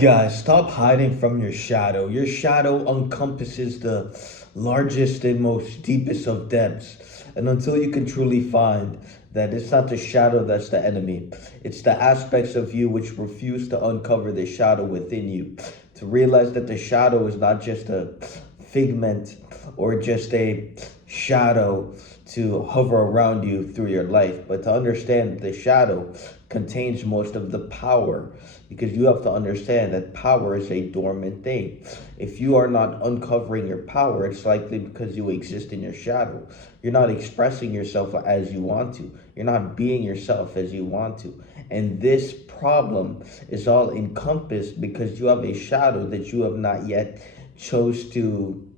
Guys, stop hiding from your shadow. Your shadow encompasses the largest and most deepest of depths. And until you can truly find that it's not the shadow that's the enemy, it's the aspects of you which refuse to uncover the shadow within you. To realize that the shadow is not just a figment or just a shadow to hover around you through your life, but to understand the shadow contains most of the power, because you have to understand that power is a dormant thing. If you are not uncovering your power, it's likely because you exist in your shadow. You're not expressing yourself as you want to. You're not being yourself as you want to. And this problem is all encompassed because you have a shadow that you have not yet chose to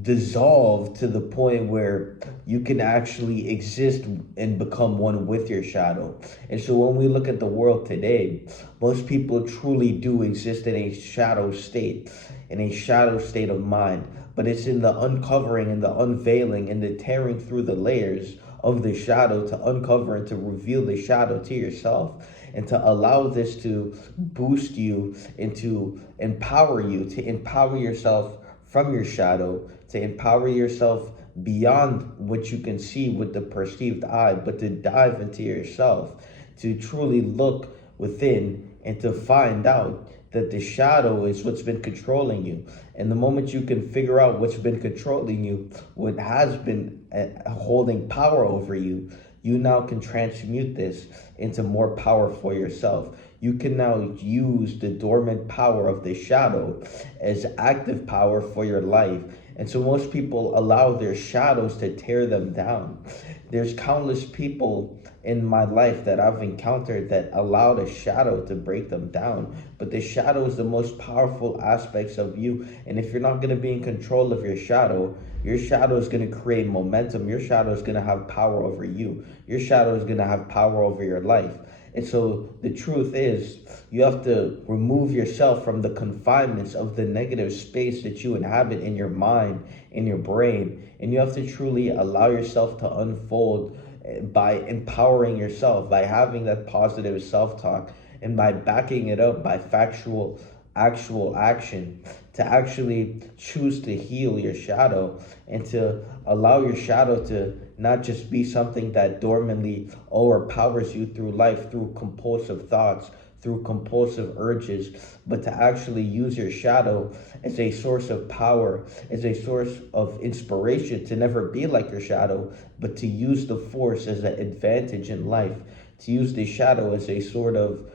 dissolve to the point where you can actually exist and become one with your shadow. And so when we look at the world today, most people truly do exist in a shadow state, of mind. But it's in the uncovering and the unveiling and the tearing through the layers of the shadow to uncover and to reveal the shadow to yourself, and to allow this to boost you and to empower yourself from your shadow, to empower yourself beyond what you can see with the perceived eye, but to dive into yourself, to truly look within and to find out that the shadow is what's been controlling you. And the moment you can figure out what's been controlling you, what has been holding power over you, you now can transmute this into more power for yourself. You can now use the dormant power of the shadow as active power for your life. And so most people allow their shadows to tear them down. There's countless people in my life that I've encountered that allowed a shadow to break them down. But the shadow is the most powerful aspects of you. And if you're not going to be in control of your shadow is going to create momentum. Your shadow is going to have power over you. Your shadow is going to have power over your life. And so the truth is, you have to remove yourself from the confinements of the negative space that you inhabit in your mind, in your brain. And you have to truly allow yourself to unfold by empowering yourself, by having that positive self-talk, and by backing it up by factual, actual action, to actually choose to heal your shadow and to allow your shadow to not just be something that dormantly overpowers you through life, through compulsive thoughts, through compulsive urges, but to actually use your shadow as a source of power, as a source of inspiration, to never be like your shadow, but to use the force as an advantage in life, to use the shadow as a sort of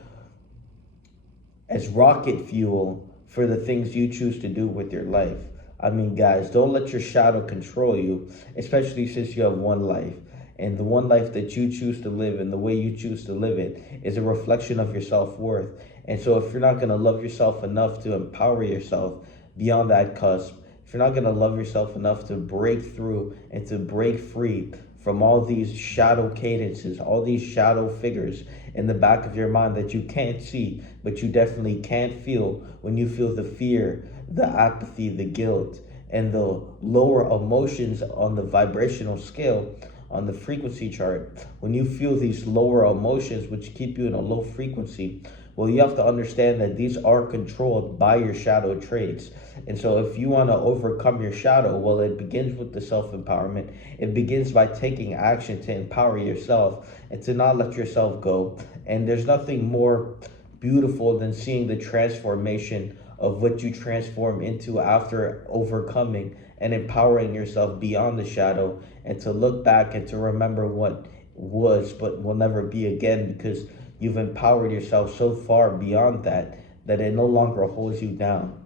as rocket fuel for the things you choose to do with your life. I mean, guys, don't let your shadow control you, especially since you have one life. And the one life that you choose to live and the way you choose to live it is a reflection of your self-worth. And so if you're not going to love yourself enough to empower yourself beyond that cusp, if you're not going to love yourself enough to break through and to break free from all these shadow cadences, all these shadow figures in the back of your mind that you can't see, but you definitely can't feel, when you feel the fear, the apathy, the guilt, and the lower emotions on the vibrational scale, on the frequency chart, when you feel these lower emotions which keep you in a low frequency, well, you have to understand that these are controlled by your shadow traits. And so if you want to overcome your shadow, well, it begins with the self-empowerment. It begins by taking action to empower yourself and to not let yourself go. And there's nothing more beautiful than seeing the transformation of what you transform into after overcoming and empowering yourself beyond the shadow, and to look back and to remember what was but will never be again, because you've empowered yourself so far beyond that that it no longer holds you down.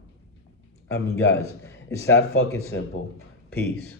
I mean, guys, it's that fucking simple. Peace.